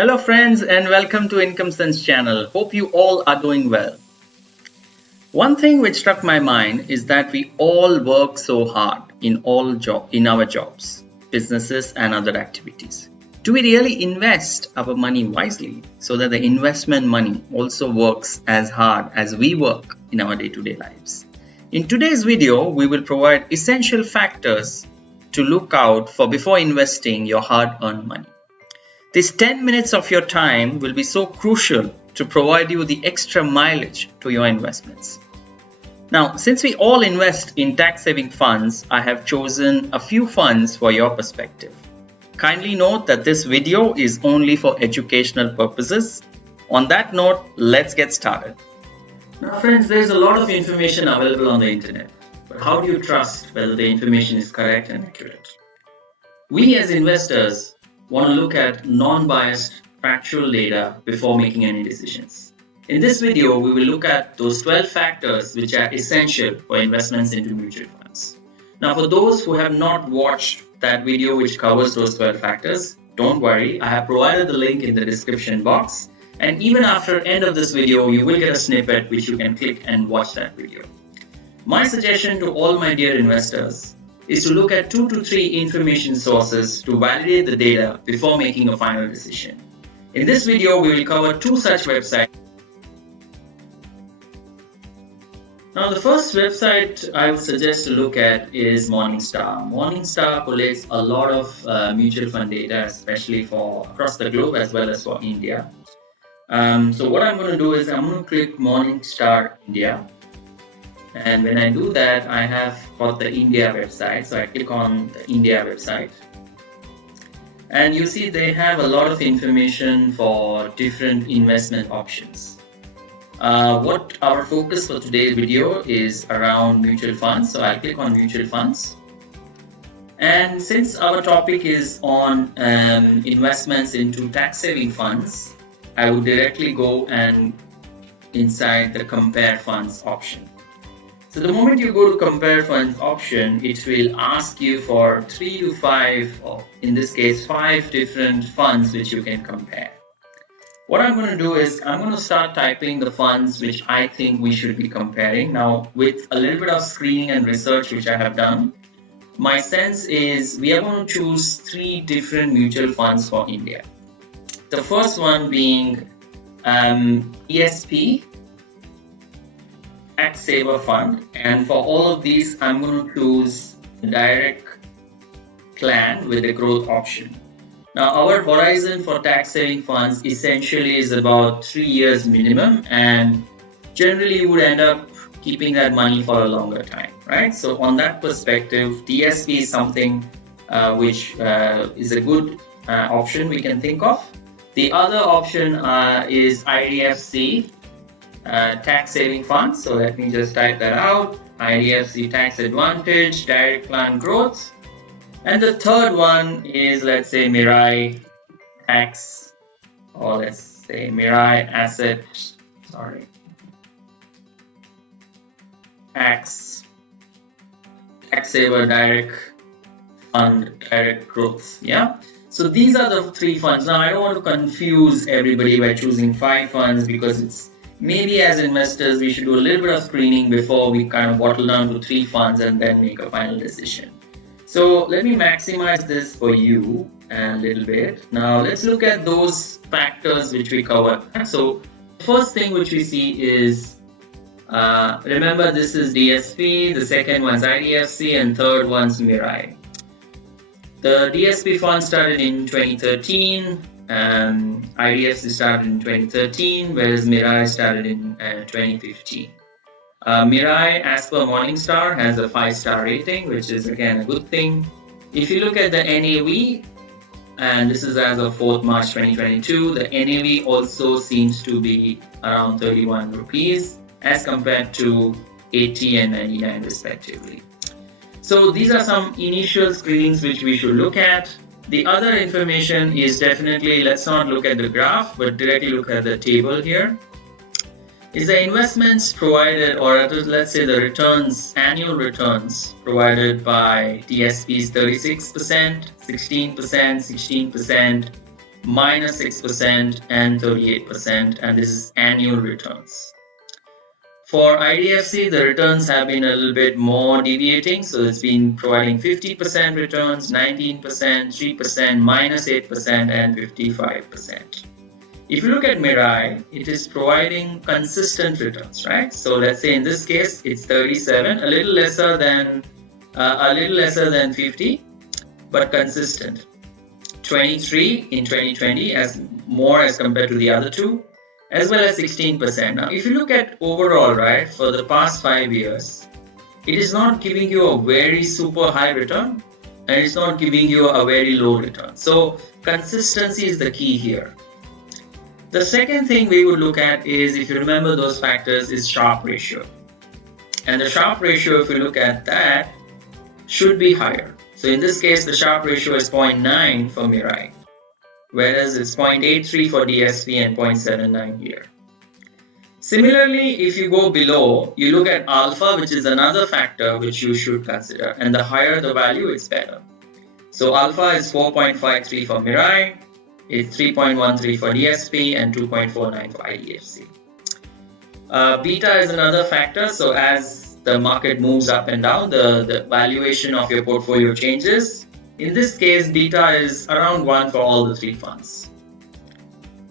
Hello friends and welcome to Income Sense channel. Hope you all are doing well. One thing which struck my mind is that we all work so hard in our jobs, businesses and other activities. Do we really invest our money wisely so that the investment money also works as hard as we work in our day-to-day lives? In today's video, we will provide essential factors to look out for before investing your hard-earned money. This 10 minutes of your time will be so crucial to provide you the extra mileage to your investments. Now, since we all invest in tax-saving funds, I have chosen a few funds for your perspective. Kindly note that this video is only for educational purposes. On that note, let's get started. Now friends, there's a lot of information available on the internet, but how do you trust whether the information is correct and accurate? We as investors want to look at non-biased factual data before making any decisions. In this video, we will look at those 12 factors which are essential for investments into mutual funds. Now for those who have not watched that video which covers those 12 factors, don't worry, I have provided the link in the description box. And even after end of this video, you will get a snippet which you can click and watch that video. My suggestion to all my dear investors is to look at 2 to 3 information sources to validate the data before making a final decision. In this video, we will cover 2 such websites. Now, the first website I would suggest to look at is Morningstar. Morningstar collates a lot of mutual fund data, especially for across the globe as well as for India. So what I'm going to do is I'm going to click Morningstar India, and when I do that I have got the India website, so I click on the India website and you see they have a lot of information for different investment options. What our focus for today's video is around mutual funds, so I'll click on mutual funds. And since our topic is on investments into tax-saving funds, I would directly go and inside the compare funds option. So the moment you go to compare funds option, it will ask you for 3 to 5, or in this case 5 different funds which you can compare. What I'm going to do is I'm going to start typing the funds which I think we should be comparing. Now with a little bit of screening and research which I have done, my sense is we are going to choose 3 different mutual funds for India. The first one being ESP, Tax Saver Fund, and for all of these I'm going to choose a direct plan with a growth option. Now our horizon for tax saving funds essentially is about 3 years minimum, and generally you would end up keeping that money for a longer time, right? So on that perspective, TSP is something which is a good option we can think of. The other option is IDFC, tax saving funds. So let me just type that out. IDFC Tax Advantage, Direct Plan Growth. And the third one is, let's say, Mirai Tax, or let's say Mirai Asset, Tax Saver Direct Fund, Direct Growth, yeah? So these are the 3 funds. Now I don't want to confuse everybody by choosing 5 funds, because it's maybe as investors we should do a little bit of screening before we kind of bottle down to 3 funds and then make a final decision. So let me maximize this for you a little bit. Now let's look at those factors which we covered. So the first thing which we see is, remember this is DSP, the second one's IDFC, and third one's Mirai. The DSP fund started in 2013, IDFC started in 2013, whereas Mirai started in 2015. Mirai, as per Morningstar, has a 5-star rating, which is again a good thing. If you look at the NAV, and this is as of 4th March 2022, the NAV also seems to be around 31 rupees as compared to 80 and 99 respectively. So these are some initial screenings which we should look at. The other information is definitely, let's not look at the graph, but directly look at the table here. Is the investments provided, or let's say the returns, annual returns provided by TSPs 36%, 16%, 16%, minus 6%, and 38%, and this is annual returns. For IDFC, the returns have been a little bit more deviating, so it's been providing 50% returns, 19%, 3%, minus 8%, and 55%. If you look at Mirai, it is providing consistent returns, right? So let's say in this case, it's 37, a little lesser than 50, but consistent. 23 in 2020 as more as compared to the other two, as well as 16%. Now, if you look at overall, right, for the past 5 years, it is not giving you a very super high return, and it's not giving you a very low return. So consistency is the key here. The second thing we would look at is, if you remember those factors, is Sharpe Ratio. And the Sharpe Ratio, if you look at that, should be higher. So in this case, the Sharpe Ratio is 0.9 for Mirai, whereas it's 0.83 for DSP and 0.79 here. Similarly, if you go below, you look at alpha, which is another factor which you should consider, and the higher the value, it's better. So alpha is 4.53 for Mirai, it's 3.13 for DSP, and 2.49 for IDFC. Beta is another factor, so as the market moves up and down, the valuation of your portfolio changes. In this case, beta is around 1 for all the 3 funds.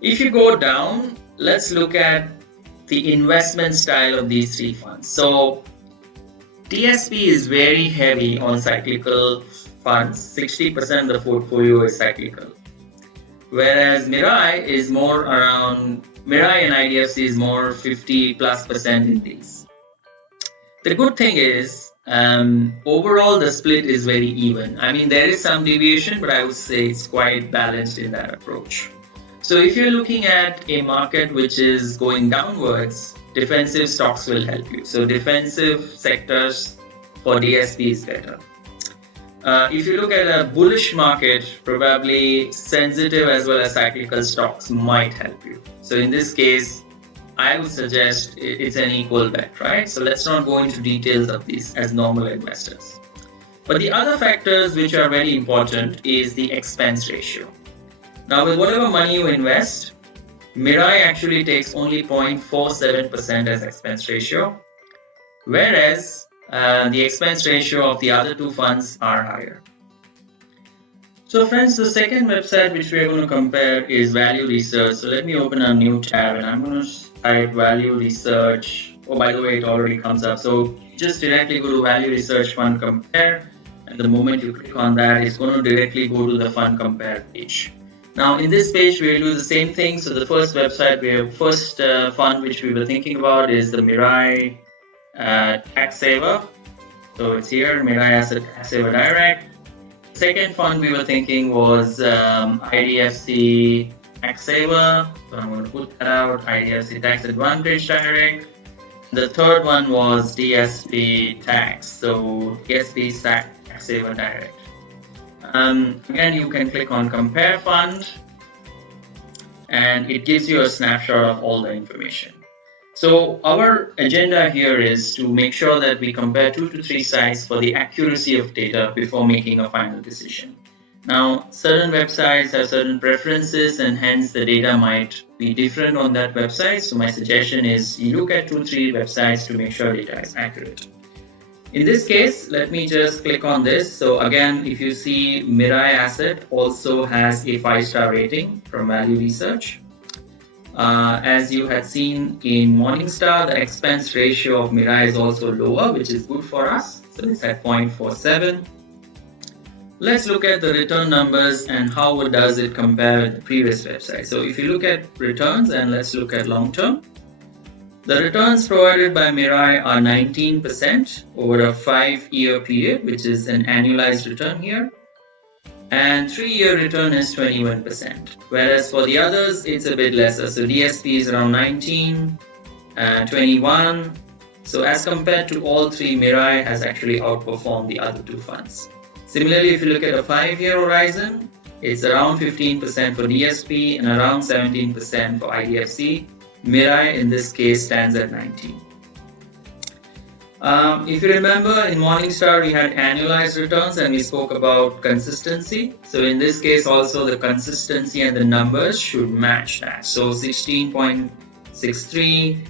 If you go down, let's look at the investment style of these 3 funds. So DSP is very heavy on cyclical funds. 60% of the portfolio is cyclical. Whereas Mirai is more around, Mirai and IDFC is more 50+% in these. The good thing is, overall the split is very even. I mean, there is some deviation, but I would say it's quite balanced in that approach. So if you're looking at a market which is going downwards, defensive stocks will help you. So defensive sectors for DSP is better. If you look at a bullish market, probably sensitive as well as cyclical stocks might help you. So in this case, I would suggest it's an equal bet, right? So let's not go into details of these as normal investors. But the other factors which are very important is the expense ratio. Now, with whatever money you invest, Mirai actually takes only 0.47% as expense ratio, whereas the expense ratio of the other 2 funds are higher. So friends, the second website which we are going to compare is Value Research. So let me open a new tab and I'm going to type Value Research. Oh, by the way, it already comes up. So just directly go to Value Research Fund Compare. And the moment you click on that, it's going to directly go to the Fund Compare page. Now in this page, we will do the same thing. So the first website, first fund which we were thinking about is the Mirai Tax Saver. So it's here, Mirai Asset Tax Saver Direct. Second fund we were thinking was IDFC Tax Saver. So I'm going to put that out, IDFC Tax Advantage Direct. The third one was DSP Tax. So DSP Tax Saver Direct. Again, you can click on Compare Fund and it gives you a snapshot of all the information. So our agenda here is to make sure that we compare 2 to 3 sites for the accuracy of data before making a final decision. Now, certain websites have certain preferences and hence the data might be different on that website. So my suggestion is you look at 2 or 3 websites to make sure data is accurate. In this case, let me just click on this. So again, if you see, Mirai Asset also has a 5-star rating from Value Research. As you had seen in Morningstar, the expense ratio of Mirai is also lower, which is good for us. So it's at 0.47. Let's look at the return numbers and how does it compare with the previous website. So if you look at returns and let's look at long term, the returns provided by Mirai are 19% over a 5-year period, which is an annualized return here. And 3-year return is 21%, whereas for the others, it's a bit lesser. So DSP is around 19, 21. So as compared to all 3, Mirai has actually outperformed the other 2 funds. Similarly, if you look at a 5-year horizon, it's around 15% for DSP and around 17% for IDFC. Mirai in this case stands at 19. If you remember, in Morningstar we had annualized returns and we spoke about consistency. So in this case also the consistency and the numbers should match that. So 16.63,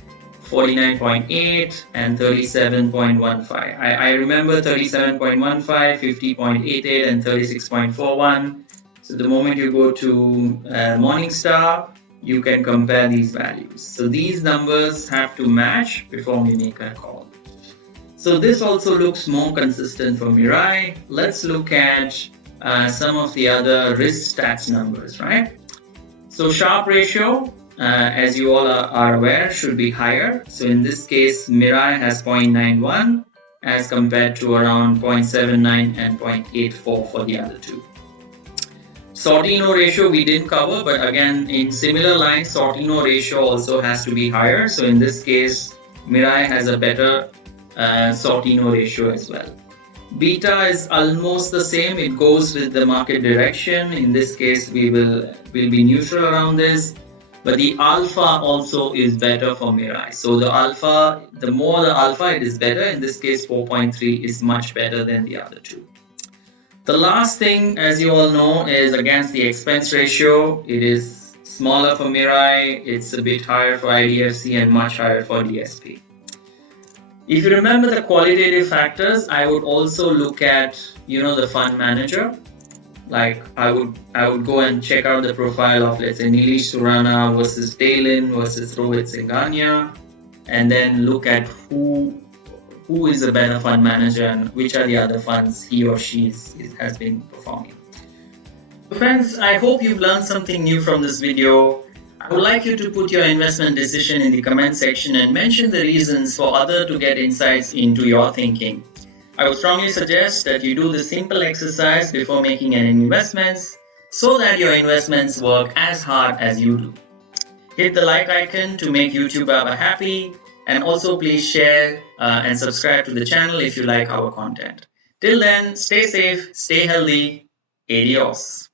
49.8 and 37.15. I remember 37.15, 50.88 and 36.41. So the moment you go to Morningstar, you can compare these values. So these numbers have to match before we make a call. So this also looks more consistent for Mirai. Let's look at some of the other risk stats numbers, right? So Sharpe Ratio, as you all are aware, should be higher. So in this case, Mirai has 0.91 as compared to around 0.79 and 0.84 for the other two. Sortino ratio we didn't cover, but again, in similar lines, Sortino ratio also has to be higher. So in this case, Mirai has a better Sortino ratio as well. Beta is almost the same. It goes with the market direction. In this case, we'll be neutral around this. But the alpha also is better for Mirai. So the alpha, the more the alpha, it is better. In this case, 4.3 is much better than the other two. The last thing, as you all know, is against the expense ratio. It is smaller for Mirai. It's a bit higher for IDFC and much higher for DSP. If you remember the qualitative factors, I would also look at, the fund manager. Like I would go and check out the profile of, let's say, Nilesh Surana versus Talin versus Rohit Singhania, and then look at who is a better fund manager and which are the other funds he or she has been performing. Friends, I hope you've learned something new from this video. I would like you to put your investment decision in the comment section and mention the reasons for others to get insights into your thinking. I would strongly suggest that you do this simple exercise before making any investments so that your investments work as hard as you do. Hit the like icon to make YouTube Baba happy, and also please share and subscribe to the channel if you like our content. Till then, stay safe, stay healthy, adios.